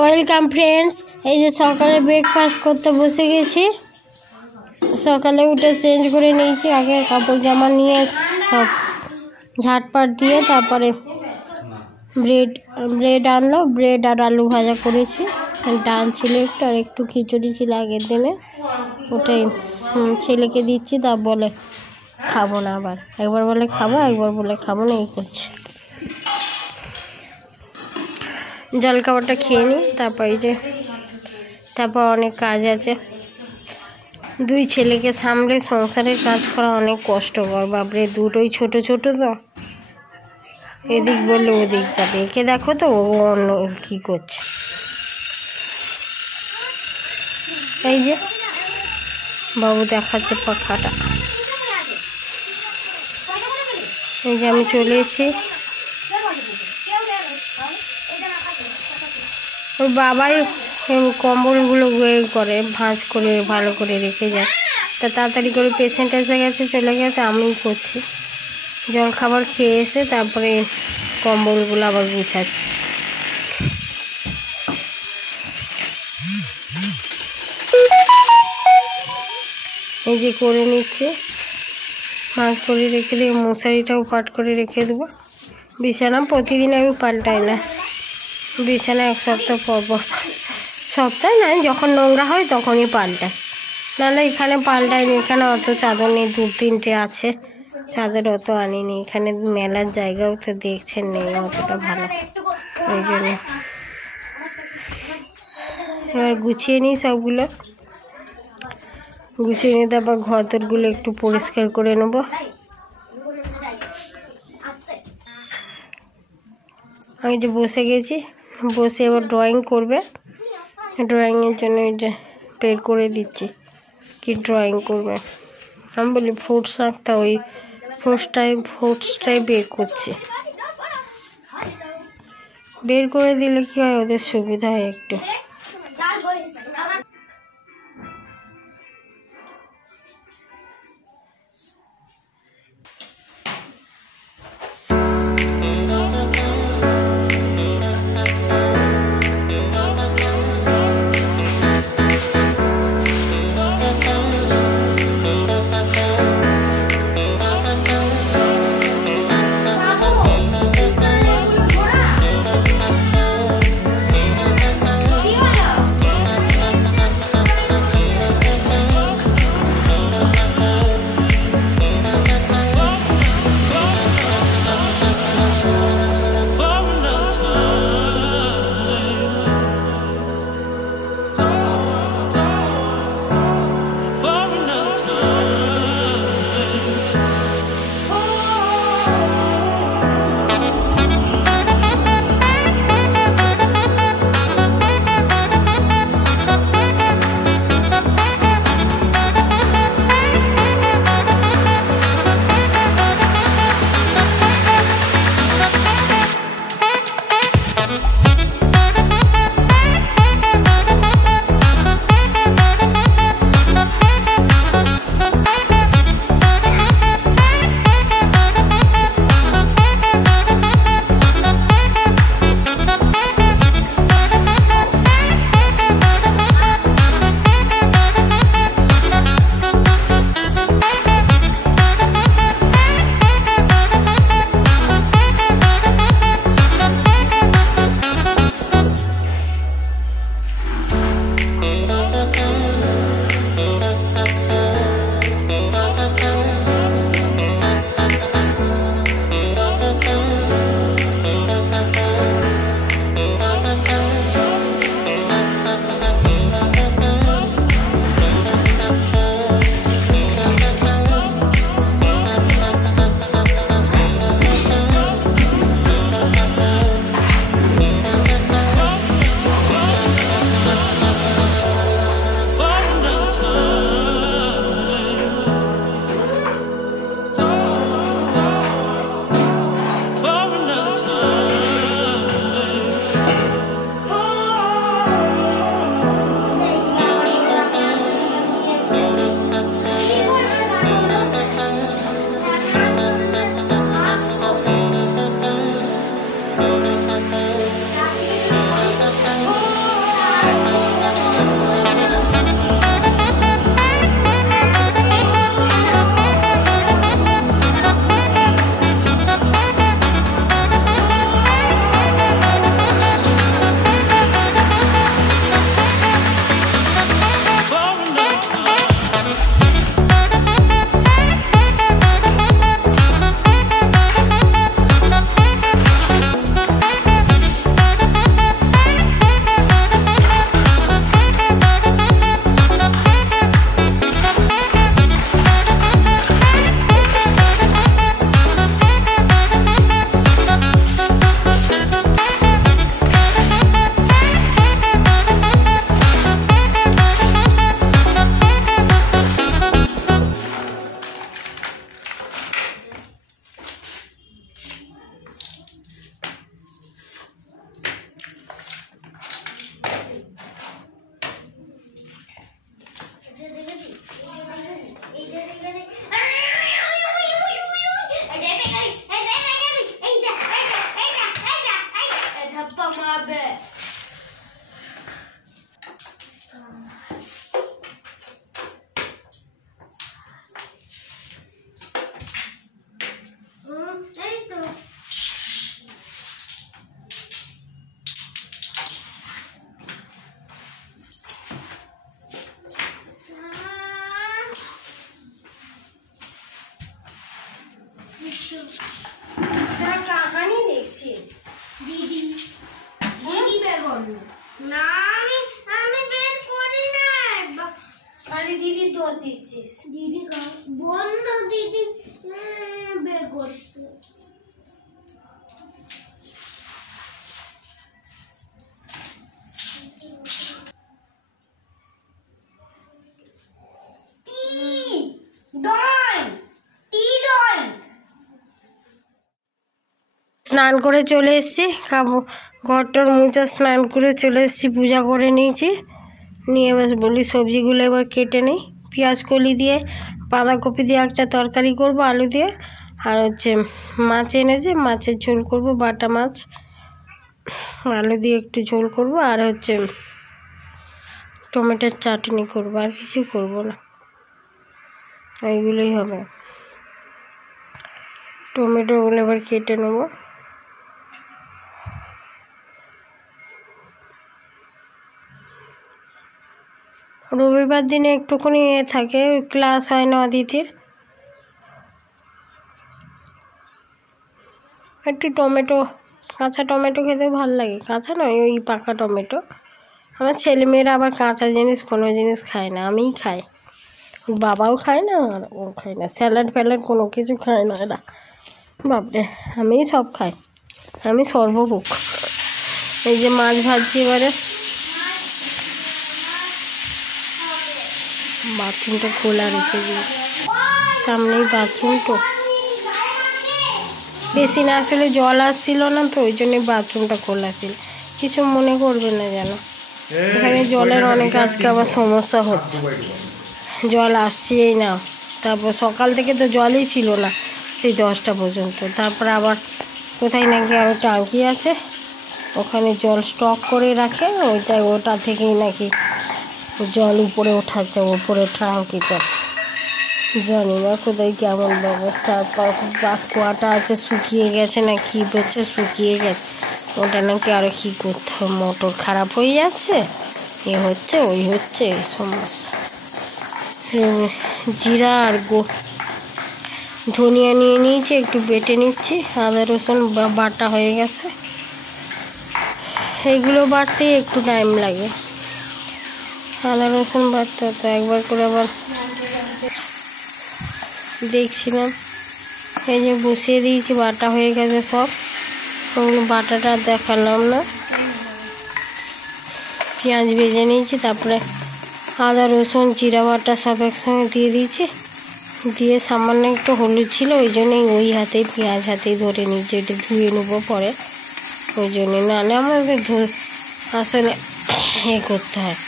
Welcome friends, এই যে সকালে ব্রেকফাস্ট করতে বসে গেছি। সকালে উঠে চেঞ্জ করে নিয়েছি, আগে কাপড় জামা নিয়ে সব ঝাটপাট দিয়ে তারপরে ব্রেড আনলো, ব্রেড আর আলু ভাজা করেছি। ডাল ছিল একটু, আর একটু খিচুড়ি ছিল আগের দিনে, ওটাই ছেলেকে দিচ্ছি। তা বলে খাবো না, আবার একবার বলে খাবো, একবার বলে খাবো না, এই করছে। জলখাবারটা খেয়ে নিই, তারপর এই যে তারপর অনেক কাজ আছে। দুই ছেলেকে সামলে সংসারের কাজ করা অনেক কষ্টকর, বাপরে। দুটোই ছোট ছোট, তো এদিক বললে ওদিক যাবে। একে দেখো তো, ও অন্য কী করছে। এই যে বাবু দেখাচ্ছে পাখাটা। এই যে আমি চলে এসেছি। ওর বাবাই কম্বলগুলো করে ভাঁজ করে ভালো করে রেখে যায়। তা তাড়াতাড়ি করে পেশেন্ট এসে গেছে, চলে গেছে, আমিই করছি। জল খাবার খেয়ে এসে তারপরে কম্বলগুলো আবার গুছাচ্ছি। এই যে করে নিচ্ছে, ভাঁজ করে রেখে দিয়ে মশারিটাও পাট করে রেখে দেবো। বিছানা প্রতিদিন আমি পাল্টাই না, বিছানা এক সপ্তাহ পর পর, সপ্তাহে না, যখন নোংরা হয় তখনই পাল্টায়, নাহলে এখানে পাল্টাইনি। এখানে অত চাদর নেই, 2-3টে আছে চাদর, অত আনিনি। এখানে মেলার জায়গাও তো দেখছেন নেই অতটা ভালো, ওই জন্য। এবার গুছিয়ে নিই সবগুলো, গুছিয়ে নিয়ে তারপর ঘর দরগুলো একটু পরিষ্কার করে নেব। আমি যে বসে গেছি, বসে এবার ড্রয়িং করবে। ড্রয়িংয়ের জন্য এই যে বের করে দিচ্ছি কি ড্রয়িং করবে। আমি বলি ফ্রুটস আঁকতে, ওই ফ্রুটসটাই বের করছি। বের করে দিলে কি হয়, ওদের সুবিধা হয় একটু। কাহানি দেখছি দিদি বেগুন না আমি বের করি না খালি দিদি দোষ দিচ্ছিস দিদি বন্ধ দিদি বের করছে স্নান করে চলে এসেছি, ঘরটার মুছা স্নান করে চলে এসেছি, পূজা করে নিয়েছি। নিয়ে এবার বলি সবজিগুলো এবার কেটে নিই। পেঁয়াজ কলি দিয়ে বাঁধাকপি দিয়ে একটা তরকারি করব আলু দিয়ে, আর হচ্ছে মাছ এনেছে, মাছের ঝোল করব, বাটা মাছ আলু দিয়ে একটু ঝোল করব, আর হচ্ছে টমেটোর চাটনি করব, আর কিছু করব না, এইগুলোই হবে। টমেটোগুলো এবার কেটে নেব। রবিবার দিনে একটুখানি থাকে, ক্লাস হয় না অদিতির। একটু টমেটো, কাঁচা টমেটো খেতে ভালো লাগে, কাঁচা নয় ওই পাকা টমেটো। আমার ছেলেমেয়েরা আবার কাঁচা জিনিস কোনো জিনিস খায় না, আমিই খাই, বাবাও খায় না আর ও খায় না, স্যালাড ফ্যালাড কোনো কিছু খায় না এরা। বাপরে, আমিই সব খাই, আমি সর্বভুক। এই যে মাছ ভাজছি এবারে। বাথরুমটা খোলা রেখে দিই, সামনেই বাথরুম, তো বেশি না, আসলে জল আসছিল না তো ওই জন্যই বাথরুমটা খোলা ছিল, কিছু মনে করবে না যেন। এখানে জলের অনেক আজকে আবার সমস্যা হচ্ছে, জল আসছেই না। তারপর সকাল থেকে তো জলই ছিল না সেই 10টা পর্যন্ত। তারপর আবার কোথায় নাকি আরও ট্যাঙ্কি আছে, ওখানে জল স্টক করে রাখে, ওটা থেকেই নাকি জল উপরে ওঠাচ্ছে, ওপরে ট্যাঙ্কিতে। জানি না কোথায় কেমন ব্যবস্থা। কুয়াটা আছে শুকিয়ে গেছে না কি বলছে, শুকিয়ে গেছে, ওটা নাকি আরও কী করতে হবে, মোটর খারাপ হয়ে যাচ্ছে, এ হচ্ছে ওই হচ্ছে, এই সমস্যা। জিরা আর ধনিয়া নিয়ে নিয়েছি, একটু বেটে নিচ্ছি, আদা রসুন বাটা হয়ে গেছে। এইগুলো বাটতে একটু টাইম লাগে, আদা রসুন বাটতে হতো একবার করে। আবার দেখছিলাম, এই যে বসিয়ে দিয়েছি, বাটা হয়ে গেছে সব, ওগুলো বাটাটা দেখালাম না। পেঁয়াজ ভেজে নিয়েছি, তারপরে আদা রসুন জিরা বাটা সব একসঙ্গে দিয়ে দিয়েছি, দিয়ে সামান্য একটু হলুদ ছিল ওই জন্যই ওই হাতেই পেঁয়াজ হাতেই ধরে নিয়েছি, এটা ধুয়ে নেবো পরে, ওই জন্যে, নাহলে আমাদের আসলে করতে হয়,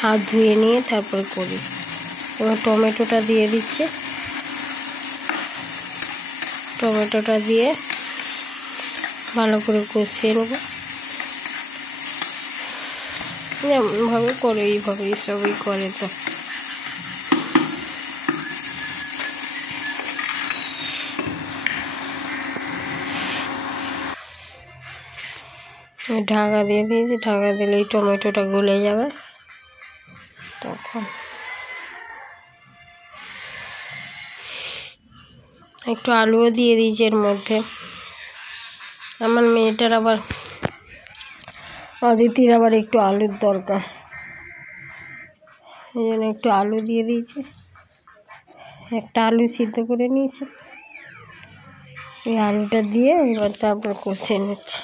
হাত ধুয়ে নিয়ে তারপর করি। এবার টমেটোটা দিয়ে দিচ্ছে, টমেটোটা দিয়ে ভালো করে কষিয়ে নেব, যেমনভাবে করে এইভাবেই সবই করে। তো ঢাকা দিয়ে দিয়েছি, ঢাকা দিলেই টমেটোটা গলে যাবে। তখন একটু আলুও দিয়ে দিয়েছি এর মধ্যে। আমার মেয়েটার আবার, অদিতির আবার একটু আলুর দরকার, এই জন্য একটু আলু দিয়ে দিয়েছি, একটা আলু সিদ্ধ করে নিয়েছি, এই আলুটা দিয়ে এবার তারপর কষিয়ে নিচ্ছে।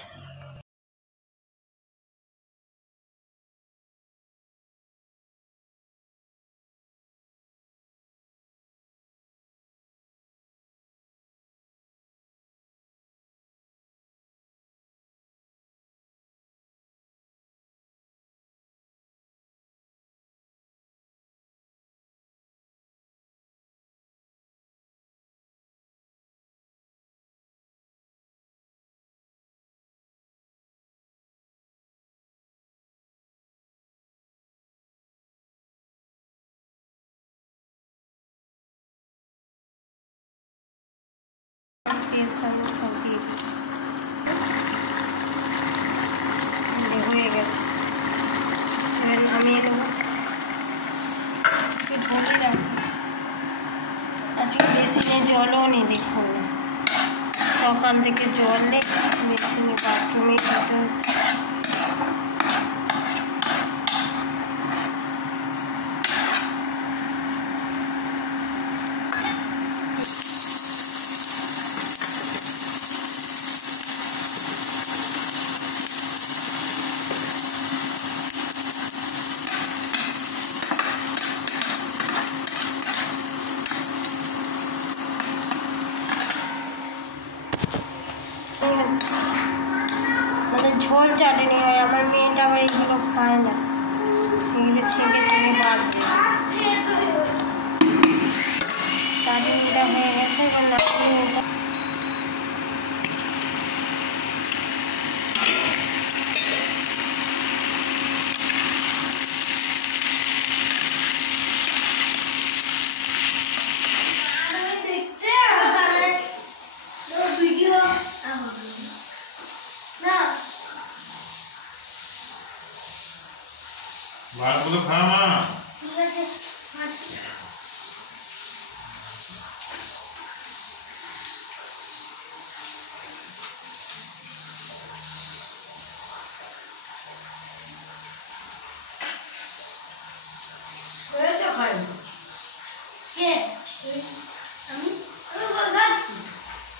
তেল সামনে সব দিয়ে দিচ্ছি। হয়ে গেছে, এবার নামিয়ে দেবো। একটু ঢলে রাখবো। আজকে বেসিনে জলও নেই, দেখুন না, সকাল থেকে জল নেই, বেসিনে বাথরুমে দিতে হচ্ছে। ঝোল চাটনি হয়, আমার মেয়েটা আবার এগুলো খায় না, এগুলো ছেঁকে ছেঁকে বাদ দিয়ে। চাটনিটা হয়ে গেছে, এবার নামিয়ে ভাতগুলো খা মা।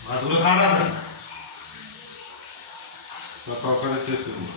ভাতগুলো খা না তরকারি শেষ হয়ে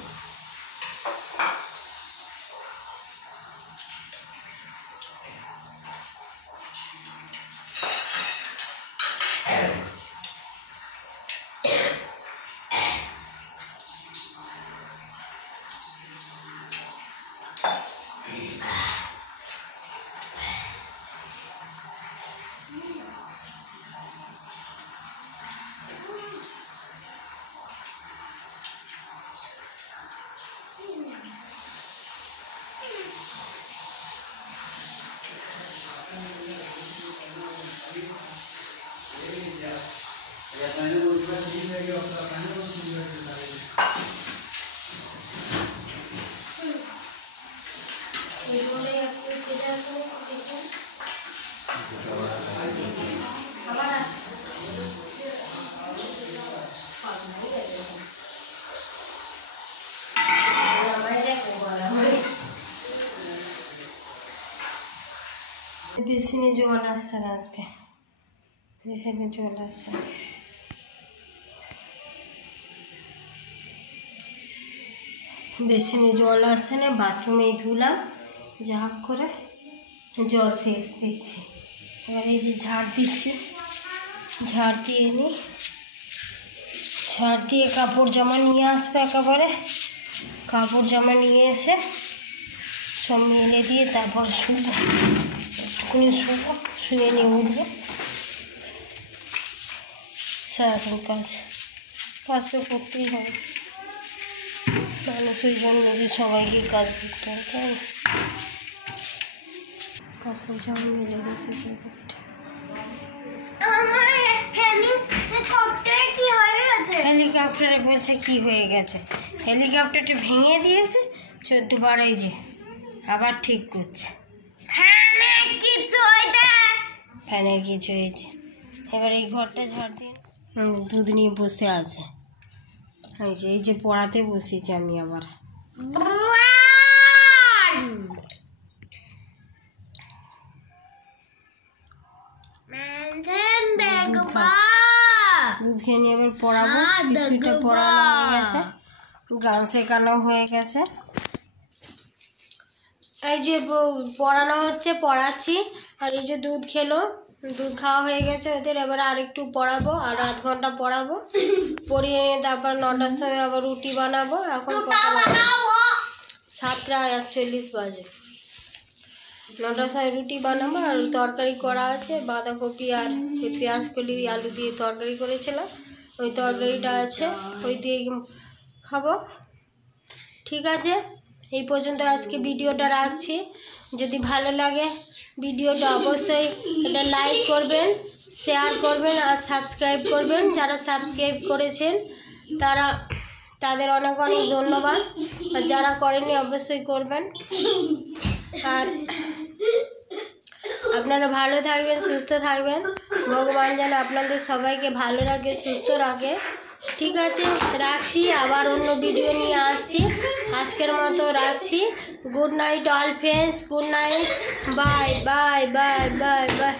বেসিনে জল আসছে না, আজকে বেসিনে জল আসছে। বেসিনে জল আসছে না, বাথরুমেই ধুলাম যা করে, জল শেষ দিচ্ছি। এবার এই যে ঝাড় দিচ্ছি, ঝাড় দিয়ে নিই, ঝাড় দিয়ে কাপড় জামা নিয়ে আসবে, একেবারে কাপড় জামা নিয়ে এসে সব মেলে দিয়ে তারপর শুবো, একটুখানি শুবো, শুয়ে নিয়ে উঠবো। সারাদিন কাজ তো করতেই হবে, মানুষের জন্য যে সবাইকে কাজ করতে হবে, তাই না? কাপড় জামা মেলে রেখেছি। হেলিকপ্টারে বলছে কি হয়ে গেছে, হেলিকপ্টারটা ভেঙে দিয়েছে 14 বার, এই যে আবার ঠিক করছে। ফ্যানের কিছু হয়েছে। এবার এই ঘরটা ঝাড় দিয়ে দুধ নিয়ে বসে আছে, এই যে পড়াতে বসেছি আমি আবার। দুধ খেয়ে নিয়ে এবার পড়াবো, কিছুটা পড়ানো হয়ে গেছে, গান শেখানো হয়ে গেছে। এই যে পড়ানো হচ্ছে, পড়াচ্ছি, আর এই যে দুধ খেলো, দুধ খাওয়া হয়ে গেছে ওদের। এবার আর একটু পড়াবো, আর আধ ঘন্টা পড়াবো, পড়িয়ে তারপর 9টার সময় আবার রুটি বানাবো। এখন 7:41 বাজে, 9টার সময় রুটি বানাবো। আর তরকারি করা আছে, বাঁধাকপি আর পেঁয়াজ কলি আলু দিয়ে তরকারি করেছিলাম, ওই তরকারিটা আছে, ওই দিয়ে খাবো। ঠিক আছে, এই পর্যন্ত আজকে ভিডিওটা রাখছি। যদি ভালো লাগে ভিডিওটা অবশ্যই এটা লাইক করবেন, শেয়ার করবেন আর সাবস্ক্রাইব করবেন। যারা সাবস্ক্রাইব করেছেন তাদের অনেক অনেক ধন্যবাদ, আর যারা করেননি অবশ্যই করবেন। আর আপনারা ভালো থাকবেন, সুস্থ থাকবেন, ভগবান যেন আপনাদের সবাইকে ভালো রাখে, সুস্থ রাখে। ঠিক আছে, রাখছি, আবার অন্য ভিডিও নিয়ে আসছি। আজকের মতো রাখছি। Good night all friends, good night, bye bye bye bye bye.